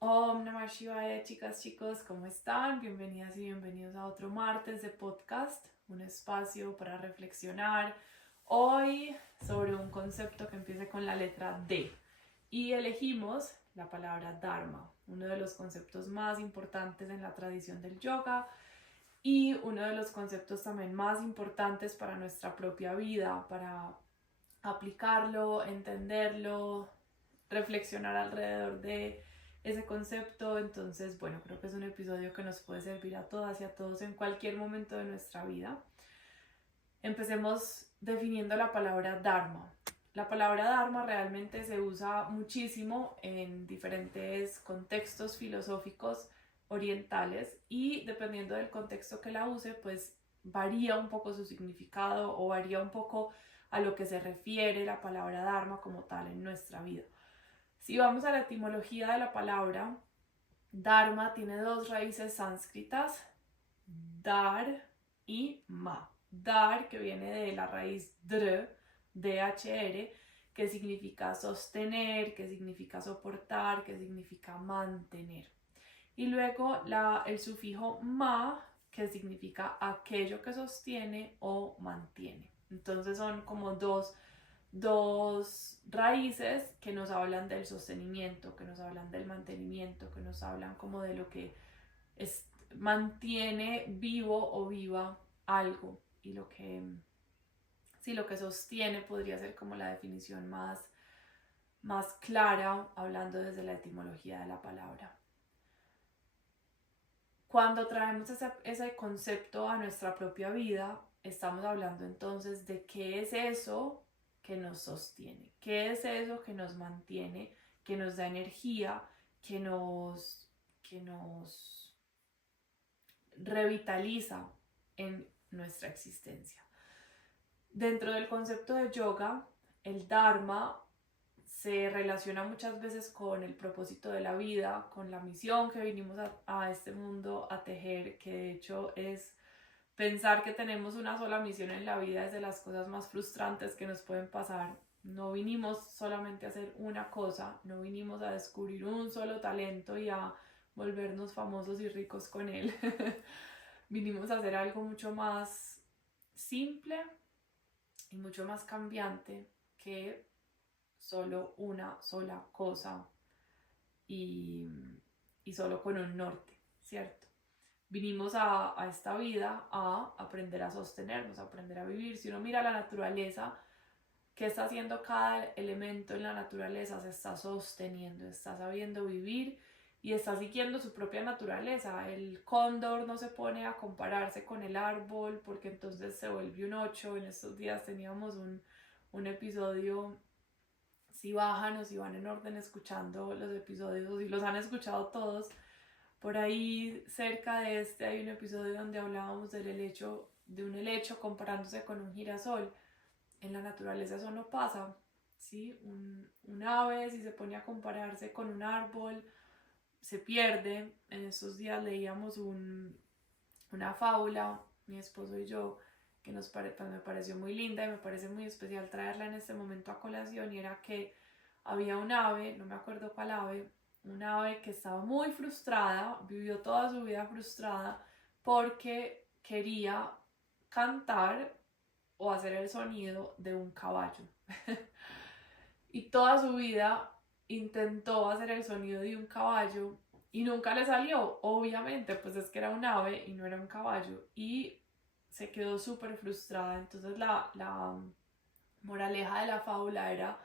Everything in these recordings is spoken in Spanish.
Om Namah Shivaya, chicas, chicos, ¿cómo están? Bienvenidas y bienvenidos a otro martes de podcast, un espacio para reflexionar hoy sobre un concepto que empiece con la letra D. Y elegimos la palabra Dharma, uno de los conceptos más importantes en la tradición del yoga y uno de los conceptos también más importantes para nuestra propia vida, para aplicarlo, entenderlo, reflexionar alrededor de ese concepto. Entonces, bueno, creo que es un episodio que nos puede servir a todas y a todos en cualquier momento de nuestra vida. Empecemos definiendo la palabra Dharma. La palabra Dharma realmente se usa muchísimo en diferentes contextos filosóficos orientales y dependiendo del contexto que la use, pues varía un poco su significado o varía un poco a lo que se refiere la palabra Dharma como tal en nuestra vida. Si vamos a la etimología de la palabra, Dharma tiene dos raíces sánscritas, dar y ma. Dar, que viene de la raíz dr, dhr, que significa sostener, que significa soportar, que significa mantener. Y luego el sufijo ma, que significa aquello que sostiene o mantiene. Entonces son como dos raíces que nos hablan del sostenimiento, que nos hablan del mantenimiento, que nos hablan como de lo que es, mantiene vivo o viva algo y lo que sostiene podría ser como la definición más clara hablando desde la etimología de la palabra. Cuando traemos ese concepto a nuestra propia vida, estamos hablando entonces de qué es eso que nos sostiene, qué es eso que nos mantiene, que nos da energía, que nos revitaliza en nuestra existencia. Dentro del concepto de yoga, el Dharma se relaciona muchas veces con el propósito de la vida, con la misión que vinimos a este mundo a tejer, que de hecho es pensar que tenemos una sola misión en la vida es de las cosas más frustrantes que nos pueden pasar. No vinimos solamente a hacer una cosa, no vinimos a descubrir un solo talento y a volvernos famosos y ricos con él. Vinimos a hacer algo mucho más simple y mucho más cambiante que solo una sola cosa y, y solo con un norte, ¿cierto? Vinimos a esta vida a aprender a sostenernos, a aprender a vivir. Si uno mira la naturaleza, ¿qué está haciendo cada elemento en la naturaleza? Se está sosteniendo, está sabiendo vivir y está siguiendo su propia naturaleza. El cóndor no se pone a compararse con el árbol porque entonces se vuelve un 8. En estos días teníamos un episodio, si bajan o si van en orden escuchando los episodios o si los han escuchado todos, por ahí cerca de este hay un episodio donde hablábamos de un helecho comparándose con un girasol. En la naturaleza eso no pasa, ¿sí? Un ave si se pone a compararse con un árbol se pierde. En estos días leíamos una fábula, mi esposo y yo, que pues me pareció muy linda y me parece muy especial traerla en este momento a colación, y era que había un ave, no me acuerdo cuál ave, un ave que estaba muy frustrada, vivió toda su vida frustrada porque quería cantar o hacer el sonido de un caballo. Y toda su vida intentó hacer el sonido de un caballo y nunca le salió. Obviamente, pues es que era un ave y no era un caballo. Y se quedó súper frustrada. Entonces la moraleja de la fábula era,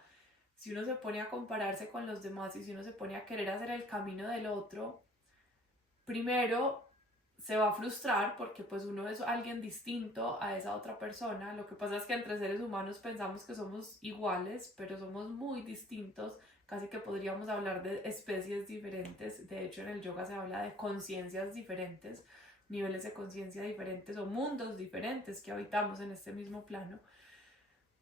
si uno se pone a compararse con los demás y si uno se pone a querer hacer el camino del otro, primero se va a frustrar porque pues uno es alguien distinto a esa otra persona. Lo que pasa es que entre seres humanos pensamos que somos iguales, pero somos muy distintos. Casi que podríamos hablar de especies diferentes. De hecho, en el yoga se habla de conciencias diferentes, niveles de conciencia diferentes o mundos diferentes que habitamos en este mismo plano.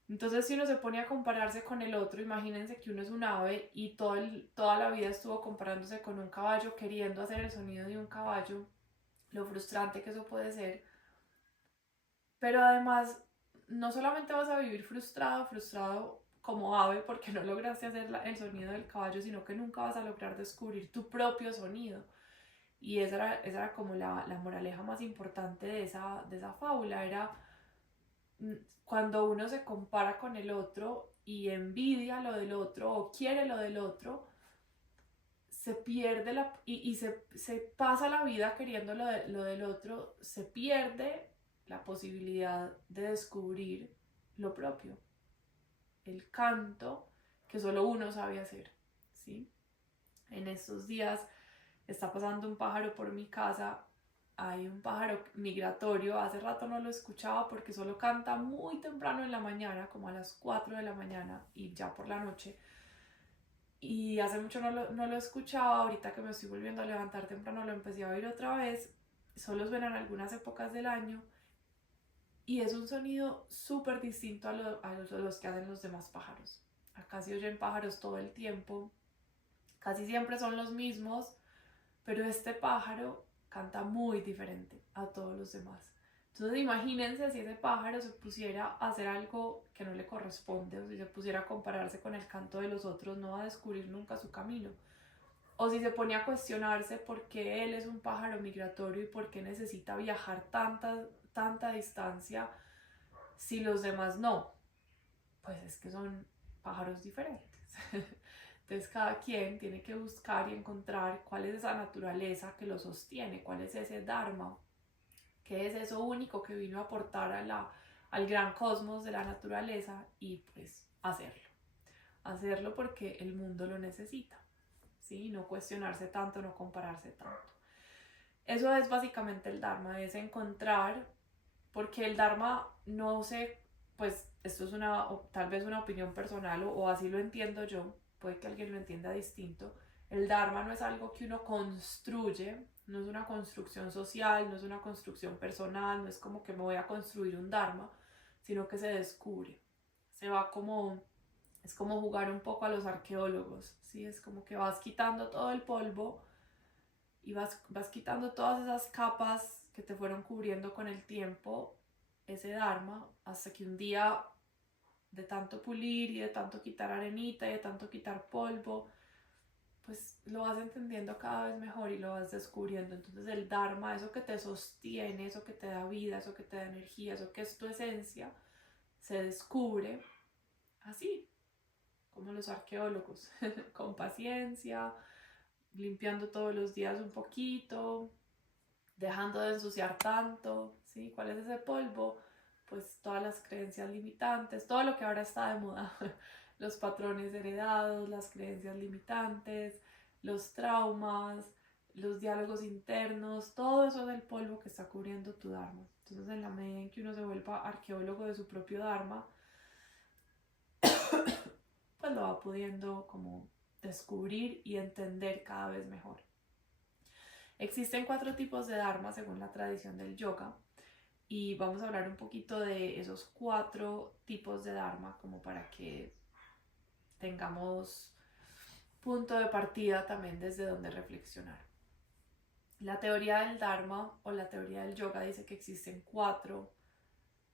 Entonces, si uno se pone a compararse con el otro, imagínense que uno es un ave y toda la vida estuvo comparándose con un caballo, queriendo hacer el sonido de un caballo, lo frustrante que eso puede ser. Pero además, no solamente vas a vivir frustrado como ave porque no lograste hacer el sonido del caballo, sino que nunca vas a lograr descubrir tu propio sonido. Y esa era como la moraleja más importante de esa fábula, era cuando uno se compara con el otro y envidia lo del otro o quiere lo del otro, se pierde y se pasa la vida queriendo lo del otro, se pierde la posibilidad de descubrir lo propio, el canto que solo uno sabe hacer, ¿sí? En estos días está pasando un pájaro por mi casa, hay un pájaro migratorio, hace rato no lo escuchaba porque solo canta muy temprano en la mañana, como a las 4 de la mañana y ya por la noche. Y hace mucho no lo escuchaba, ahorita que me estoy volviendo a levantar temprano lo empecé a oír otra vez, solo suenan algunas épocas del año y es un sonido súper distinto a los que hacen los demás pájaros. Acá se oyen pájaros todo el tiempo, casi siempre son los mismos, pero este pájaro canta muy diferente a todos los demás. Entonces imagínense si ese pájaro se pusiera a hacer algo que no le corresponde, o si se pusiera a compararse con el canto de los otros, no va a descubrir nunca su camino. O si se ponía a cuestionarse por qué él es un pájaro migratorio y por qué necesita viajar tanta distancia si los demás no. Pues es que son pájaros diferentes. Entonces cada quien tiene que buscar y encontrar cuál es esa naturaleza que lo sostiene, cuál es ese dharma, qué es eso único que vino a aportar al gran cosmos de la naturaleza y pues hacerlo porque el mundo lo necesita, ¿sí? No cuestionarse tanto, no compararse tanto. Eso es básicamente el dharma, es encontrar, porque el dharma no sé, pues esto es tal vez una opinión personal o así lo entiendo yo, puede que alguien lo entienda distinto. El dharma no es algo que uno construye, no es una construcción social, no es una construcción personal, no es como que me voy a construir un dharma, sino que se descubre. Es como jugar un poco a los arqueólogos, ¿sí? Es como que vas quitando todo el polvo y vas quitando todas esas capas que te fueron cubriendo con el tiempo, ese dharma, hasta que un día de tanto pulir y de tanto quitar arenita y de tanto quitar polvo, pues lo vas entendiendo cada vez mejor y lo vas descubriendo. Entonces el dharma, eso que te sostiene, eso que te da vida, eso que te da energía, eso que es tu esencia, se descubre así, como los arqueólogos, con paciencia, limpiando todos los días un poquito, dejando de ensuciar tanto, ¿sí? ¿Cuál es ese polvo? Pues todas las creencias limitantes, todo lo que ahora está de moda, los patrones heredados, las creencias limitantes, los traumas, los diálogos internos, todo eso es el polvo que está cubriendo tu dharma. Entonces, en la medida en que uno se vuelva arqueólogo de su propio dharma, pues lo va pudiendo como descubrir y entender cada vez mejor. Existen 4 tipos de dharma según la tradición del yoga y vamos a hablar un poquito de esos 4 tipos de dharma como para que tengamos punto de partida también desde donde reflexionar. La teoría del dharma o la teoría del yoga dice que existen 4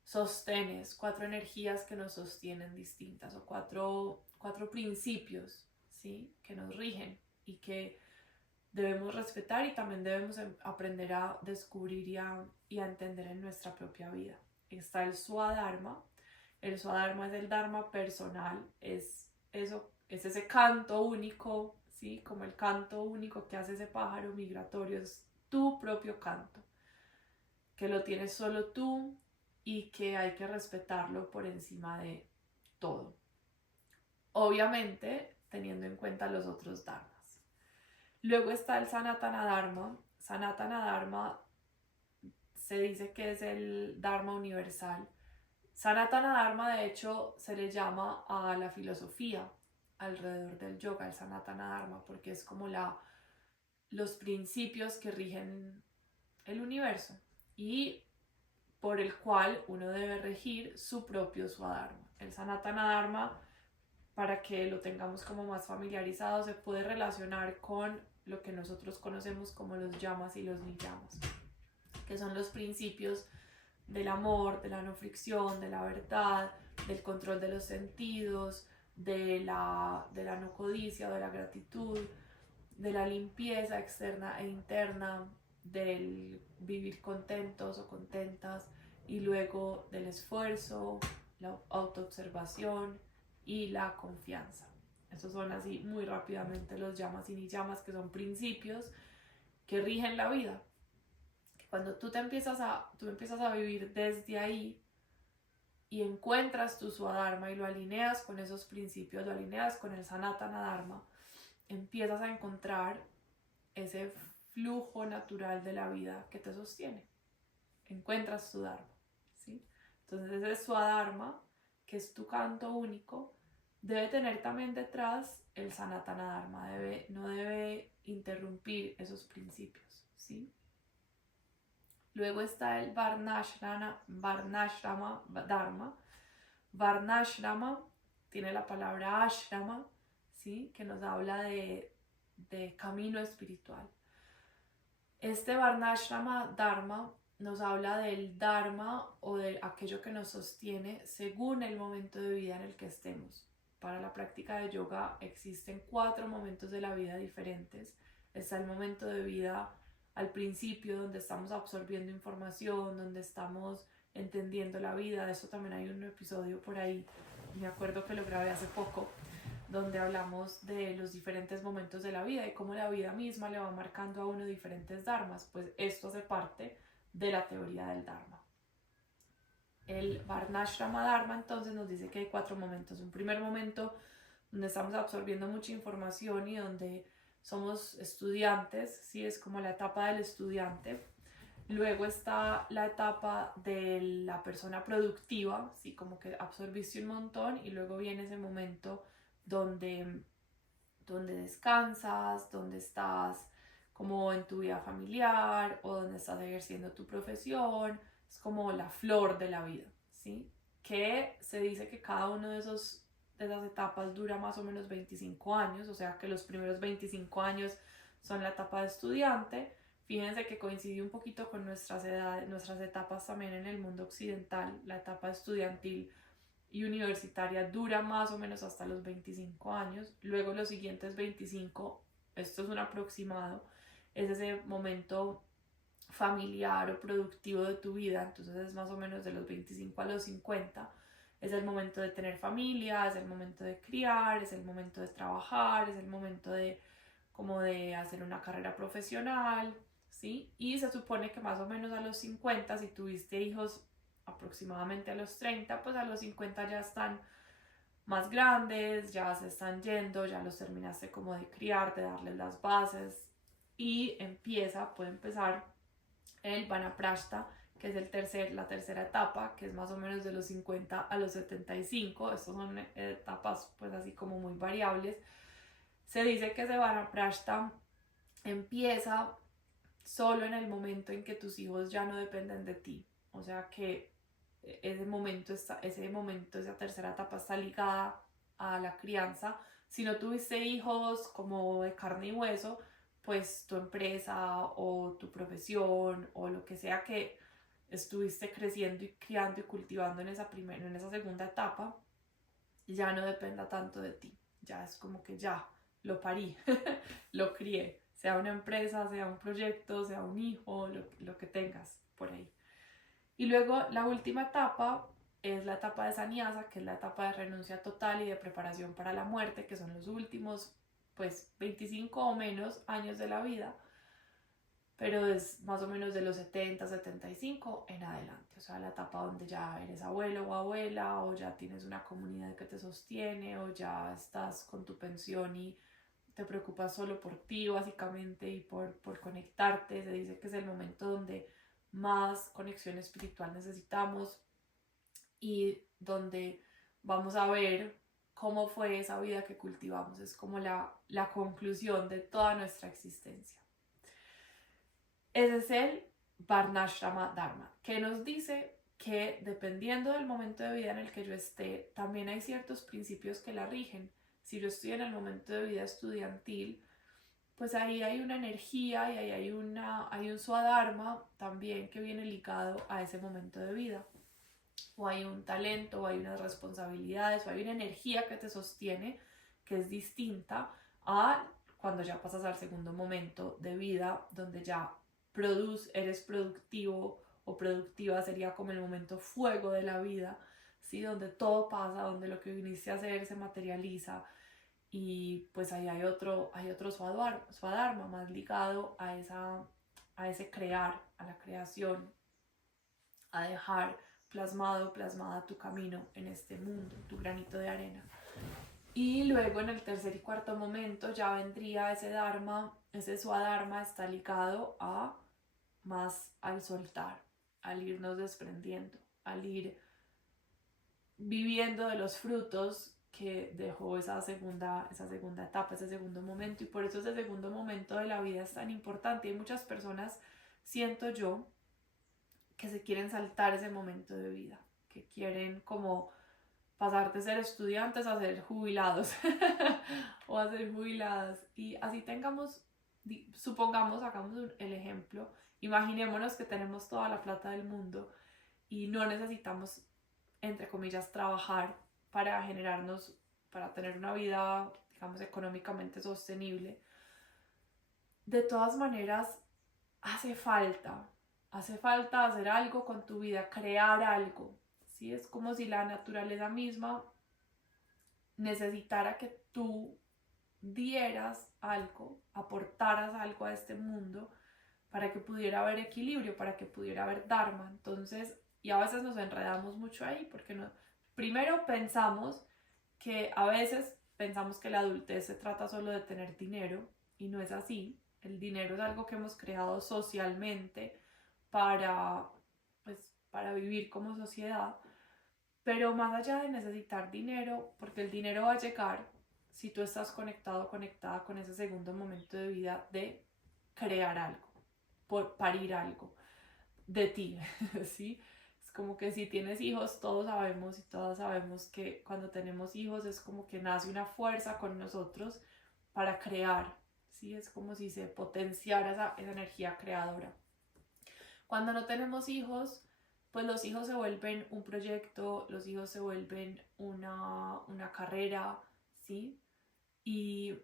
sostenes, 4 energías que nos sostienen distintas o 4 principios, ¿sí? Que nos rigen y que debemos respetar y también debemos aprender a descubrir y a entender en nuestra propia vida. Está el Swadharma. El Swadharma es el dharma personal, es ese canto único, ¿sí? Como el canto único que hace ese pájaro migratorio, es tu propio canto, que lo tienes solo tú y que hay que respetarlo por encima de todo. Obviamente, teniendo en cuenta los otros dharmas. Luego está el Sanatana Dharma. Sanatana Dharma se dice que es el Dharma universal. Sanatana Dharma, de hecho, se le llama a la filosofía alrededor del yoga, el Sanatana Dharma, porque es como los principios que rigen el universo y por el cual uno debe regir su propio Swadharma. El Sanatana Dharma, para que lo tengamos como más familiarizado, se puede relacionar con lo que nosotros conocemos como los yamas y los niyamas, que son los principios del amor, de la no fricción, de la verdad, del control de los sentidos, de la no codicia o de la gratitud, de la limpieza externa e interna, del vivir contentos o contentas, y luego del esfuerzo, la autoobservación y la confianza. Estos son así muy rápidamente los llamas y ni llamas, que son principios que rigen la vida. Que cuando tú empiezas a vivir desde ahí y encuentras tu Swadharma y lo alineas con esos principios, lo alineas con el Sanatana Dharma, empiezas a encontrar ese flujo natural de la vida que te sostiene. Encuentras tu Dharma, ¿sí? Entonces ese Swadharma, que es tu canto único, debe tener también detrás el Sanatana Dharma, no debe interrumpir esos principios, ¿sí? Luego está el Varnashrama Dharma. Varnashrama tiene la palabra ashrama, ¿sí? Que nos habla de camino espiritual. Este Varnashrama Dharma nos habla del Dharma o de aquello que nos sostiene según el momento de vida en el que estemos. Para la práctica de yoga existen 4 momentos de la vida diferentes. Está el momento de vida al principio, donde estamos absorbiendo información, donde estamos entendiendo la vida. De eso también hay un episodio por ahí, me acuerdo que lo grabé hace poco, donde hablamos de los diferentes momentos de la vida y cómo la vida misma le va marcando a uno diferentes dharmas. Pues esto hace parte de la teoría del dharma. El Varnashrama Dharma entonces nos dice que hay 4 momentos. Un primer momento donde estamos absorbiendo mucha información y donde somos estudiantes, ¿sí? Es como la etapa del estudiante. Luego está la etapa de la persona productiva, ¿sí? Como que absorbiste un montón y luego viene ese momento donde descansas, donde estás como en tu vida familiar o donde estás ejerciendo tu profesión. Es como la flor de la vida, ¿sí? Que se dice que cada uno de esas etapas dura más o menos 25 años, o sea que los primeros 25 años son la etapa de estudiante. Fíjense que coincide un poquito con nuestras etapas también en el mundo occidental. La etapa estudiantil y universitaria dura más o menos hasta los 25 años. Luego los siguientes 25, esto es un aproximado, es ese momento familiar o productivo de tu vida, entonces es más o menos de los 25 a los 50, es el momento de tener familia, es el momento de criar, es el momento de trabajar, es el momento de como de hacer una carrera profesional, ¿sí? Y se supone que más o menos a los 50, si tuviste hijos aproximadamente a los 30, pues a los 50 ya están más grandes, ya se están yendo, ya los terminaste como de criar, de darles las bases y puede empezar el Vanaprastha, que es la tercera etapa, que es más o menos de los 50 a los 75. Estas son etapas pues así como muy variables. Se dice que ese Vanaprastha empieza solo en el momento en que tus hijos ya no dependen de ti. O sea que esa tercera etapa está ligada a la crianza. Si no tuviste hijos como de carne y hueso, pues tu empresa o tu profesión o lo que sea que estuviste creciendo y criando y cultivando en esa segunda etapa, ya no dependa tanto de ti. Ya es como que ya lo parí, lo crié, sea una empresa, sea un proyecto, sea un hijo, lo que tengas por ahí. Y luego la última etapa es la etapa de sannyasa, que es la etapa de renuncia total y de preparación para la muerte, que son los últimos pues 25 o menos años de la vida, pero es más o menos de los 70, 75 en adelante, o sea, la etapa donde ya eres abuelo o abuela, o ya tienes una comunidad que te sostiene, o ya estás con tu pensión y te preocupas solo por ti básicamente y por conectarte. Se dice que es el momento donde más conexión espiritual necesitamos y donde vamos a ver cómo fue esa vida que cultivamos. Es como la conclusión de toda nuestra existencia. Ese es el Varnashrama Dharma, que nos dice que dependiendo del momento de vida en el que yo esté, también hay ciertos principios que la rigen. Si yo estoy en el momento de vida estudiantil, pues ahí hay una energía y ahí hay un Swadharma también que viene ligado a ese momento de vida. o hay un talento, o hay unas responsabilidades, o hay una energía que te sostiene, que es distinta a cuando ya pasas al segundo momento de vida, donde ya eres productivo o productiva, sería como el momento fuego de la vida, ¿sí? Donde todo pasa, donde lo que viniste a hacer se materializa, y pues ahí hay otro swadharma más ligado a ese crear, a la creación, a dejar plasmada tu camino en este mundo, tu granito de arena. Y luego en el tercer y cuarto momento ya vendría ese dharma, ese swadharma está ligado a más al soltar, al irnos desprendiendo, al ir viviendo de los frutos que dejó esa segunda etapa, ese segundo momento. Y por eso ese segundo momento de la vida es tan importante. Hay muchas personas, siento yo, que se quieren saltar ese momento de vida, que quieren como pasar de ser estudiantes a ser jubilados o a ser jubiladas. Y así supongamos, hagamos el ejemplo, imaginémonos que tenemos toda la plata del mundo y no necesitamos, entre comillas, trabajar para para tener una vida, digamos, económicamente sostenible. De todas maneras, hace falta hacer algo con tu vida, crear algo, ¿sí? Es como si la naturaleza misma necesitara que tú dieras algo, aportaras algo a este mundo para que pudiera haber equilibrio, para que pudiera haber dharma. Entonces, y a veces nos enredamos mucho ahí porque primero a veces pensamos que la adultez se trata solo de tener dinero y no es así. El dinero es algo que hemos creado socialmente para, pues, para vivir como sociedad, pero más allá de necesitar dinero, porque el dinero va a llegar si tú estás conectado, conectada con ese segundo momento de vida de crear algo, parir algo de ti, ¿sí? Es como que si tienes hijos, todos sabemos y todas sabemos que cuando tenemos hijos es como que nace una fuerza con nosotros para crear, ¿sí? Es como si se potenciara esa energía creadora. Cuando no tenemos hijos, pues los hijos se vuelven un proyecto, los hijos se vuelven una carrera, ¿sí? Y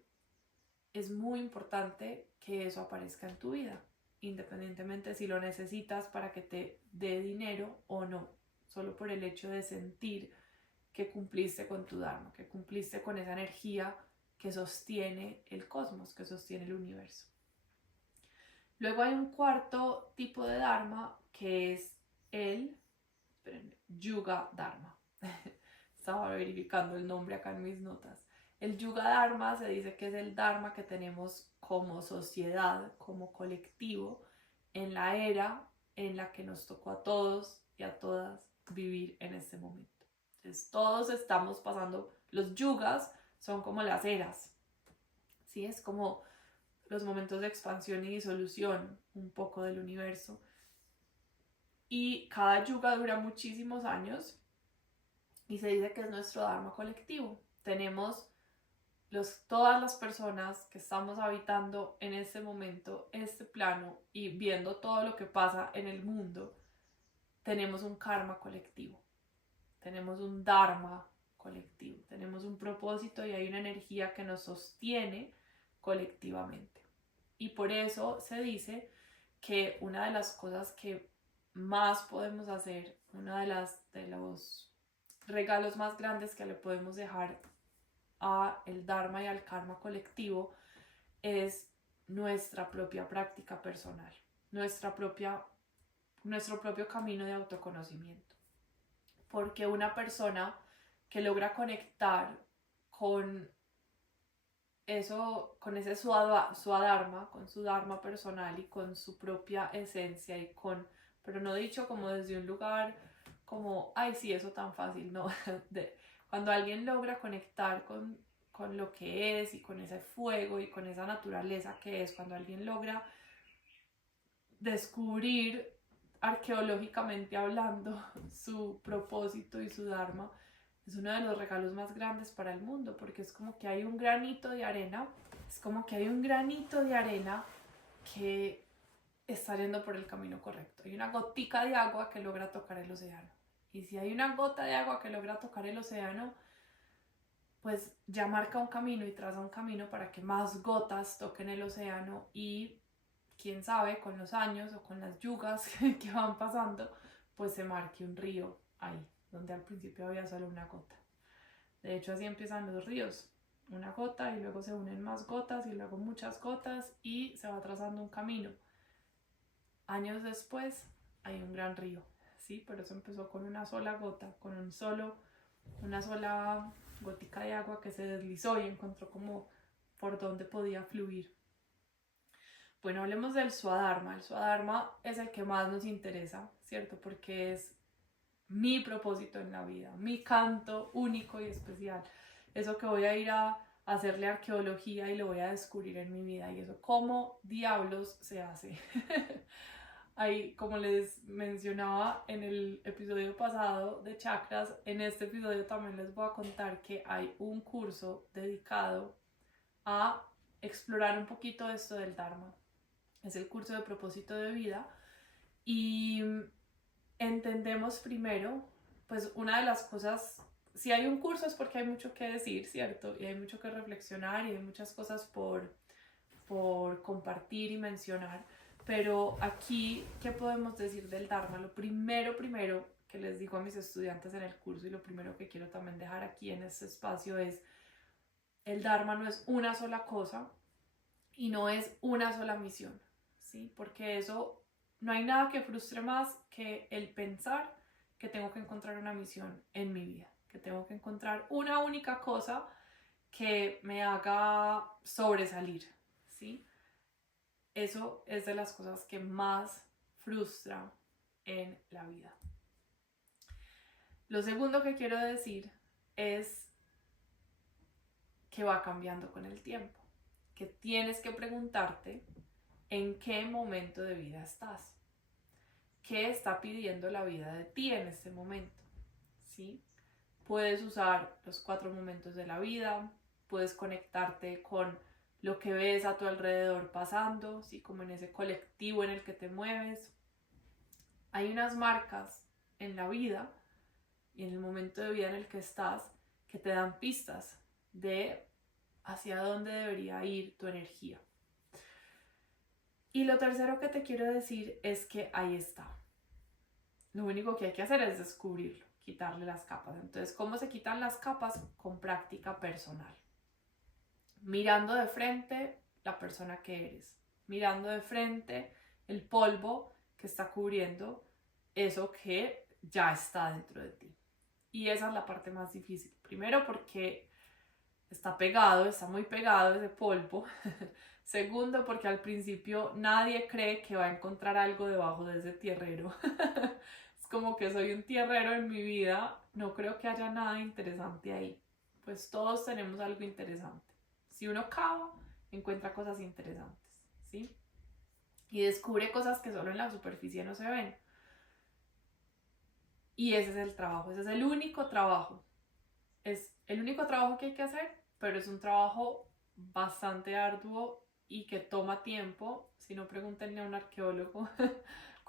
es muy importante que eso aparezca en tu vida, independientemente si lo necesitas para que te dé dinero o no, solo por el hecho de sentir que cumpliste con tu dharma, que cumpliste con esa energía que sostiene el cosmos, que sostiene el universo. Luego hay un cuarto tipo de dharma que es el yuga dharma. Estaba verificando el nombre acá en mis notas. El yuga dharma se dice que es el dharma que tenemos como sociedad, como colectivo, en la era en la que nos tocó a todos y a todas vivir en este momento. Entonces todos estamos pasando, los yugas son como las eras, ¿sí? Es como los momentos de expansión y disolución un poco del universo. Y cada yuga dura muchísimos años y se dice que es nuestro dharma colectivo. Tenemos todas las personas que estamos habitando en este momento, este plano y viendo todo lo que pasa en el mundo, tenemos un karma colectivo, tenemos un dharma colectivo, tenemos un propósito y hay una energía que nos sostiene colectivamente. Y por eso se dice que una de las cosas que más podemos hacer, uno de los regalos más grandes que le podemos dejar a el dharma y al karma colectivo es nuestra propia práctica personal, nuestro propio camino de autoconocimiento. Porque una persona que logra conectar con eso, con ese swadharma, con su dharma personal y con su propia esencia pero no dicho como desde un lugar como, ay sí, eso tan fácil, no, cuando alguien logra conectar con lo que es y con ese fuego y con esa naturaleza que es, cuando alguien logra descubrir arqueológicamente hablando su propósito y su dharma, es uno de los regalos más grandes para el mundo, porque es como que hay un granito de arena, que está yendo por el camino correcto. Hay una gotica de agua que logra tocar el océano. Y si hay una gota de agua que logra tocar el océano, pues ya marca un camino y traza un camino para que más gotas toquen el océano y quién sabe, con los años o con las lluvias que van pasando, pues se marque un río ahí, donde al principio había solo una gota. De hecho, así empiezan los ríos, una gota y luego se unen más gotas y luego muchas gotas y se va trazando un camino. Años después hay un gran río, ¿sí? Pero eso empezó con una sola gota, con una sola gotica de agua que se deslizó y encontró como por dónde podía fluir. Bueno, hablemos del Swadharma. El Swadharma es el que más nos interesa, ¿cierto? Porque es mi propósito en la vida, mi canto único y especial. Eso que voy a ir a hacerle arqueología y lo voy a descubrir en mi vida. Y eso, ¿cómo diablos se hace? Ahí, como les mencionaba en el episodio pasado de chakras, en este episodio también les voy a contar que hay un curso dedicado a explorar un poquito esto del Dharma. Es el curso de propósito de vida y entendemos primero, pues una de las cosas, si hay un curso es porque hay mucho que decir, ¿cierto? Y hay mucho que reflexionar y hay muchas cosas por compartir y mencionar. Pero aquí, ¿qué podemos decir del Dharma? Lo primero que les digo a mis estudiantes en el curso y lo primero que quiero también dejar aquí en este espacio es: el Dharma no es una sola cosa y no es una sola misión, ¿sí? Porque eso, no hay nada que frustre más que el pensar que tengo que encontrar una misión en mi vida, que tengo que encontrar una única cosa que me haga sobresalir, ¿sí? Eso es de las cosas que más frustra en la vida. Lo segundo que quiero decir es que va cambiando con el tiempo, que tienes que preguntarte en qué momento de vida estás, qué está pidiendo la vida de ti en este momento, ¿sí? Puedes usar los 4 momentos de la vida, puedes conectarte con lo que ves a tu alrededor pasando, ¿sí? Como en ese colectivo en el que te mueves. Hay unas marcas en la vida y en el momento de vida en el que estás que te dan pistas de hacia dónde debería ir tu energía. Y lo tercero que te quiero decir es que ahí está. Lo único que hay que hacer es descubrirlo, quitarle las capas. Entonces, ¿cómo se quitan las capas? Con práctica personal. Mirando de frente la persona que eres. Mirando de frente el polvo que está cubriendo eso que ya está dentro de ti. Y esa es la parte más difícil. Primero porque está pegado, está muy pegado ese polvo. Segundo, porque al principio nadie cree que va a encontrar algo debajo de ese tierrero. Es como que soy un tierrero en mi vida, no creo que haya nada interesante ahí. Pues todos tenemos algo interesante. Si uno cava, encuentra cosas interesantes, ¿sí? Y descubre cosas que solo en la superficie no se ven. Y ese es el trabajo, ese es el único trabajo. Es el único trabajo que hay que hacer, pero es un trabajo bastante arduo y que toma tiempo. Si no, pregúntenle a un arqueólogo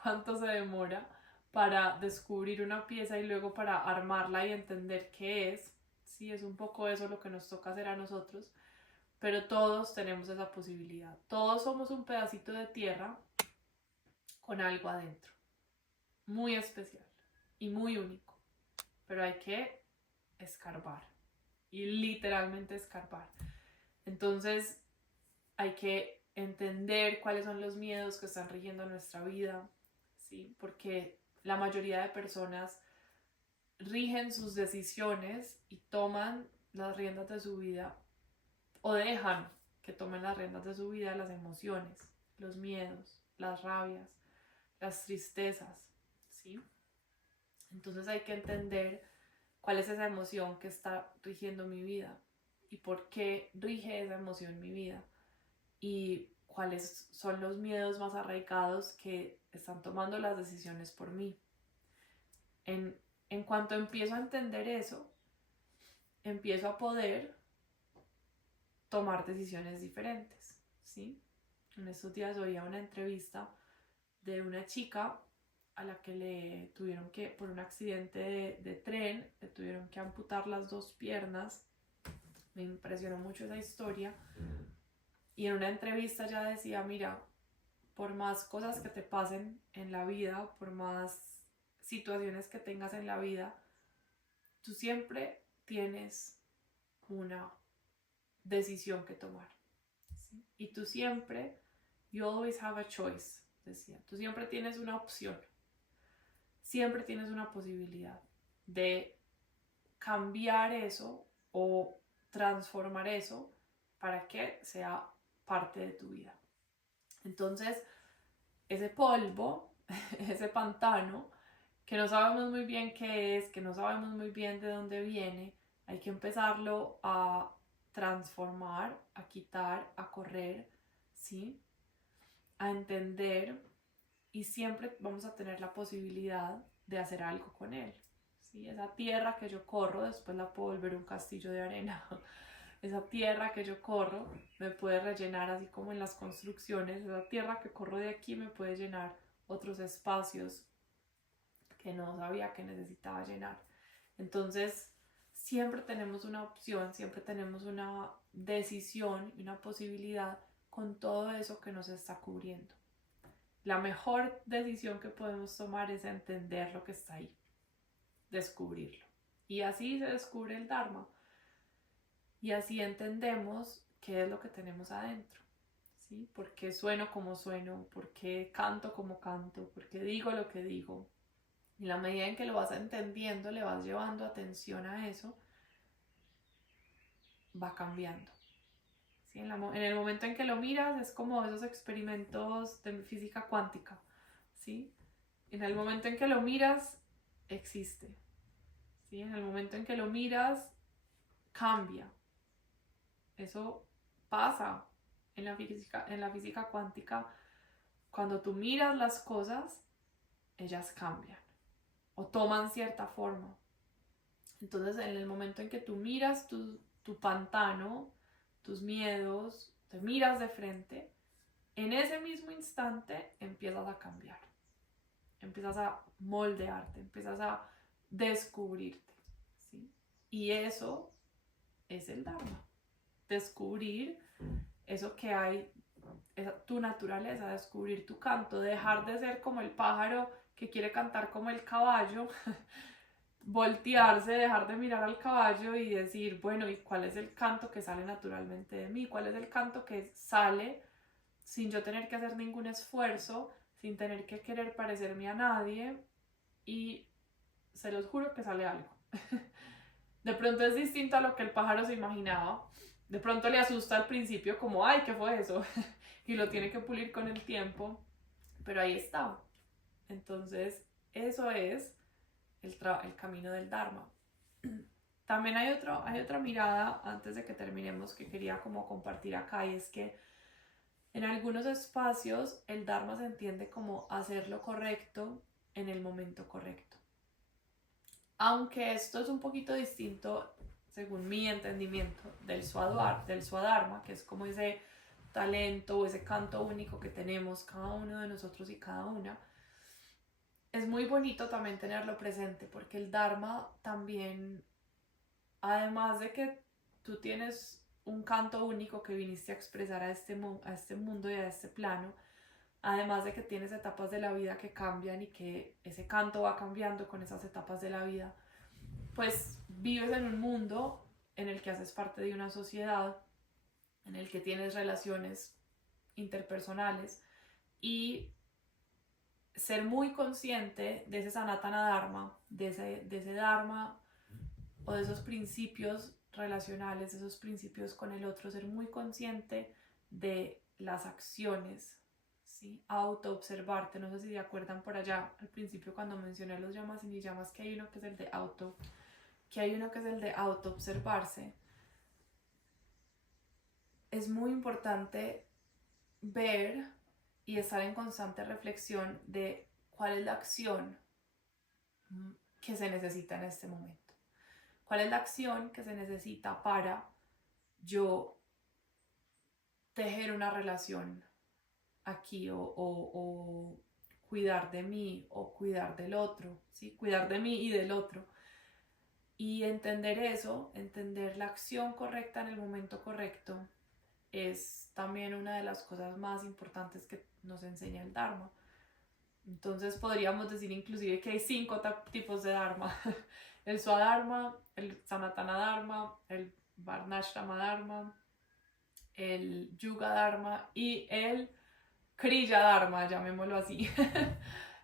cuánto se demora para descubrir una pieza y luego para armarla y entender qué es. Sí, es un poco eso lo que nos toca hacer a nosotros, pero todos tenemos esa posibilidad. Todos somos un pedacito de tierra con algo adentro, muy especial y muy único, pero hay que escarbar y literalmente escarbar. Entonces hay que entender cuáles son los miedos que están rigiendo nuestra vida, ¿sí? Porque la mayoría de personas rigen sus decisiones y toman las riendas de su vida o dejan que tomen las riendas de su vida las emociones, los miedos, las rabias, las tristezas, ¿sí? Entonces hay que entender cuál es esa emoción que está rigiendo mi vida y por qué rige esa emoción mi vida y cuáles son los miedos más arraigados que están tomando las decisiones por mí. En cuanto empiezo a entender eso, empiezo a poder tomar decisiones diferentes, ¿sí? En estos días oía una entrevista de una chica a la que le tuvieron que, por un accidente de tren, le tuvieron que amputar las 2 piernas. Me impresionó mucho esa historia. Y en una entrevista ya decía, mira, por más cosas que te pasen en la vida, por más situaciones que tengas en la vida, tú siempre tienes una decisión que tomar, ¿sí? Y tú siempre, you always have a choice, decía, tú siempre tienes una opción, siempre tienes una posibilidad de cambiar eso o transformar eso para que sea parte de tu vida. Entonces, ese polvo, ese pantano, que no sabemos muy bien qué es, que no sabemos muy bien de dónde viene, hay que empezarlo a transformar, a quitar, a correr, ¿sí? A entender, y siempre vamos a tener la posibilidad de hacer algo con él, ¿sí? Esa tierra que yo corro, después la puedo volver un castillo de arena. Esa tierra que yo corro me puede rellenar, así como en las construcciones, esa tierra que corro de aquí me puede llenar otros espacios que no sabía que necesitaba llenar. Entonces, siempre tenemos una opción, siempre tenemos una decisión y una posibilidad con todo eso que nos está cubriendo. La mejor decisión que podemos tomar es entender lo que está ahí, descubrirlo. Y así se descubre el Dharma. Y así entendemos qué es lo que tenemos adentro, ¿sí? ¿Por qué sueno como sueno? ¿Por qué canto como canto? ¿Por qué digo lo que digo? Y la medida en que lo vas entendiendo, le vas llevando atención a eso, va cambiando. ¿Sí? En el momento en que lo miras es como esos experimentos de física cuántica, ¿sí? En el momento en que lo miras, existe, ¿sí? En el momento en que lo miras, cambia. Eso pasa en la física cuántica. Cuando tú miras las cosas, ellas cambian o toman cierta forma. Entonces, en el momento en que tú miras tu pantano, tus miedos, te miras de frente, en ese mismo instante empiezas a cambiar, empiezas a moldearte, empiezas a descubrirte, ¿sí? Y eso es el Dharma, descubrir eso que hay, tu naturaleza, descubrir tu canto, dejar de ser como el pájaro que quiere cantar como el caballo, voltearse, dejar de mirar al caballo y decir, bueno, ¿y cuál es el canto que sale naturalmente de mí? ¿Cuál es el canto que sale sin yo tener que hacer ningún esfuerzo, sin tener que querer parecerme a nadie? Y se los juro que sale algo. De pronto es distinto a lo que el pájaro se imaginaba. De pronto le asusta al principio como, ay, ¿qué fue eso? Y lo tiene que pulir con el tiempo. Pero ahí está. Entonces, eso es el camino del Dharma. También hay otra mirada, antes de que terminemos, que quería como compartir acá, y es que en algunos espacios el Dharma se entiende como hacer lo correcto en el momento correcto. Aunque esto es un poquito distinto, según mi entendimiento, del Swadharma, que es como ese talento o ese canto único que tenemos cada uno de nosotros y cada una. Es muy bonito también tenerlo presente, porque el Dharma también, además de que tú tienes un canto único que viniste a expresar a este mundo y a este plano, además de que tienes etapas de la vida que cambian y que ese canto va cambiando con esas etapas de la vida, pues vives en un mundo en el que haces parte de una sociedad, en el que tienes relaciones interpersonales, y ser muy consciente de ese Sanatana Dharma, de ese Dharma o de esos principios relacionales, esos principios con el otro, ser muy consciente de las acciones, ¿sí? Auto-observarte. No sé si se acuerdan por allá al principio cuando mencioné los llamas y niyamas, que hay uno que es el de auto-observarse. Es muy importante ver y estar en constante reflexión de cuál es la acción que se necesita en este momento. ¿Cuál es la acción que se necesita para yo tejer una relación aquí o cuidar de mí o cuidar del otro, ¿sí? Cuidar de mí y del otro. Y entender eso, entender la acción correcta en el momento correcto, es también una de las cosas más importantes que nos enseña el Dharma. Entonces podríamos decir inclusive que hay 5 tipos de Dharma. El Swadharma, el Sanatana Dharma, el Varnashrama Dharma, el Yuga Dharma y el Kriya Dharma, llamémoslo así.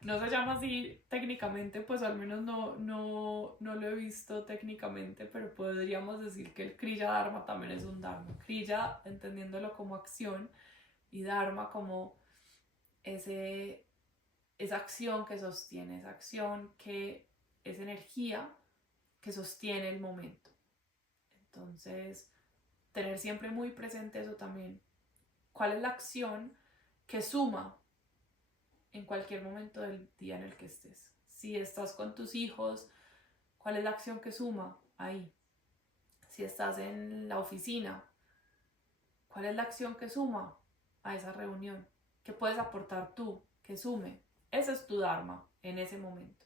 No se llama así técnicamente, pues al menos no lo he visto técnicamente, pero podríamos decir que el Kriya Dharma también es un Dharma. Kriya entendiéndolo como acción y Dharma como esa acción que sostiene, esa acción que es energía que sostiene el momento. Entonces, tener siempre muy presente eso también. ¿Cuál es la acción que suma en cualquier momento del día en el que estés? Si estás con tus hijos, ¿cuál es la acción que suma ahí? Si estás en la oficina, ¿cuál es la acción que suma a esa reunión? ¿Qué puedes aportar tú que sume? Ese es tu Dharma en ese momento.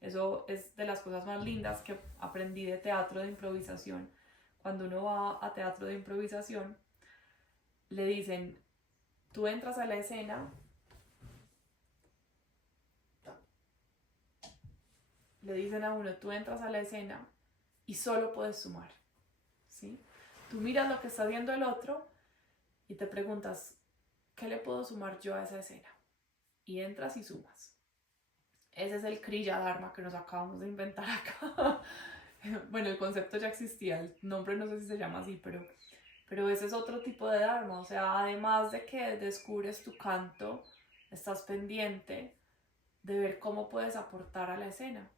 Eso es de las cosas más lindas que aprendí de teatro de improvisación. Cuando uno va a teatro de improvisación, le dicen, tú entras a la escena, le dicen a uno, tú entras a la escena y solo puedes sumar, ¿sí? Tú miras lo que está viendo el otro y te preguntas, ¿qué le puedo sumar yo a esa escena? Y entras y sumas. Ese es el Kriya Dharma que nos acabamos de inventar acá. Bueno, el concepto ya existía, el nombre no sé si se llama así, pero ese es otro tipo de Dharma. O sea, además de que descubres tu canto, estás pendiente de ver cómo puedes aportar a la escena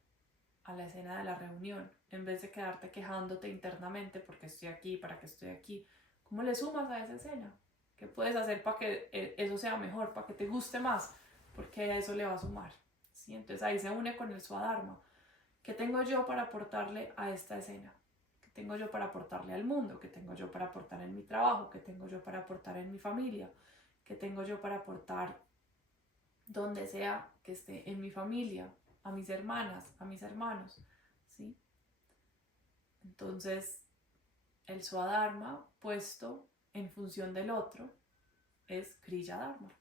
de la reunión, en vez de quedarte quejándote internamente porque estoy aquí, para qué estoy aquí. ¿Cómo le sumas a esa escena? ¿Qué puedes hacer para que eso sea mejor, para que te guste más? Porque eso le va a sumar, ¿sí? Entonces ahí se une con el Swadharma. ¿Qué tengo yo para aportarle a esta escena? ¿Qué tengo yo para aportarle al mundo? ¿Qué tengo yo para aportar en mi trabajo? ¿Qué tengo yo para aportar en mi familia? ¿Qué tengo yo para aportar donde sea que esté en mi familia? A mis hermanas, a mis hermanos, ¿sí? Entonces, el Swadharma puesto en función del otro es Kriya Dharma,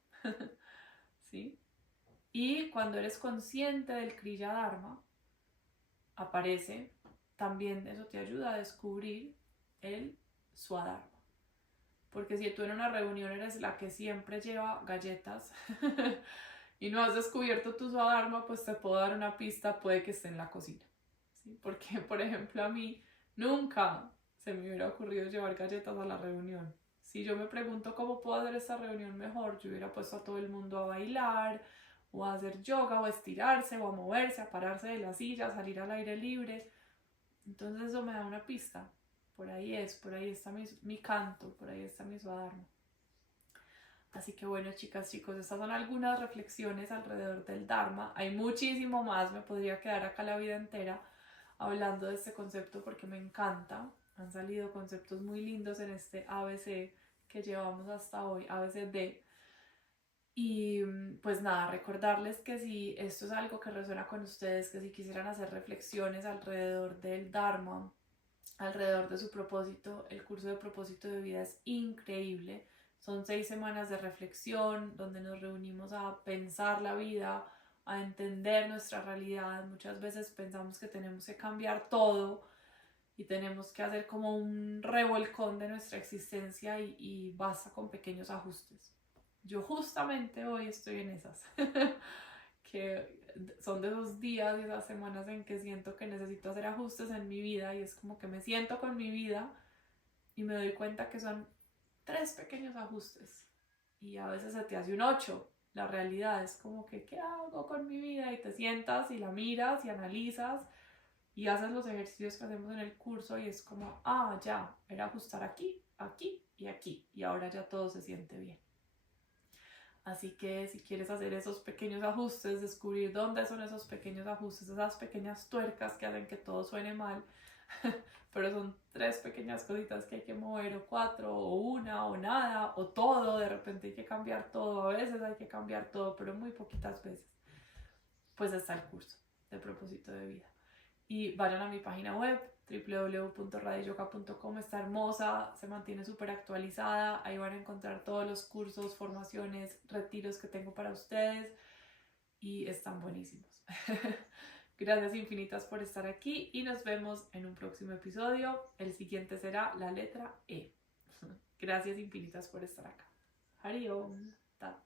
¿sí? Y cuando eres consciente del Kriya Dharma, aparece también, eso te ayuda a descubrir el Swadharma. Porque si tú en una reunión eres la que siempre lleva galletas y no has descubierto tu Swadharma, pues te puedo dar una pista, puede que esté en la cocina, ¿sí? Porque, por ejemplo, a mí nunca se me hubiera ocurrido llevar galletas a la reunión. Si yo me pregunto cómo puedo hacer esta reunión mejor, yo hubiera puesto a todo el mundo a bailar, o a hacer yoga, o a estirarse, o a moverse, a pararse de la silla, a salir al aire libre. Entonces eso me da una pista. Por ahí está mi canto, por ahí está mi Swadharma. Así que bueno, chicas, chicos, estas son algunas reflexiones alrededor del Dharma. Hay muchísimo más, me podría quedar acá la vida entera hablando de este concepto porque me encanta. Han salido conceptos muy lindos en este ABC que llevamos hasta hoy, ABCD. Y pues nada, recordarles que si esto es algo que resuena con ustedes, que si quisieran hacer reflexiones alrededor del Dharma, alrededor de su propósito, el curso de propósito de vida es increíble. Son 6 semanas de reflexión donde nos reunimos a pensar la vida, a entender nuestra realidad. Muchas veces pensamos que tenemos que cambiar todo y tenemos que hacer como un revolcón de nuestra existencia y basta con pequeños ajustes. Yo justamente hoy estoy en esas, que son de esos días y esas semanas en que siento que necesito hacer ajustes en mi vida y es como que me siento con mi vida y me doy cuenta que son 3 pequeños ajustes y a veces se te hace un 8. La realidad es como que, ¿qué hago con mi vida? Y te sientas y la miras y analizas y haces los ejercicios que hacemos en el curso y es como, ya, era ajustar aquí, aquí y aquí y ahora ya todo se siente bien. Así que si quieres hacer esos pequeños ajustes, descubrir dónde son esos pequeños ajustes, esas pequeñas tuercas que hacen que todo suene mal, pero son 3 pequeñas cositas que hay que mover, o 4, o una, o nada, o todo, de repente hay que cambiar todo, a veces hay que cambiar todo, pero muy poquitas veces. pues está el curso de propósito de vida. Y vayan a mi página web www.radioyoga.com, está hermosa, se mantiene súper actualizada, ahí van a encontrar todos los cursos, formaciones, retiros que tengo para ustedes y están buenísimos. Gracias infinitas por estar aquí y nos vemos en un próximo episodio. El siguiente será la letra E. Gracias infinitas por estar acá. Hari Om Tat.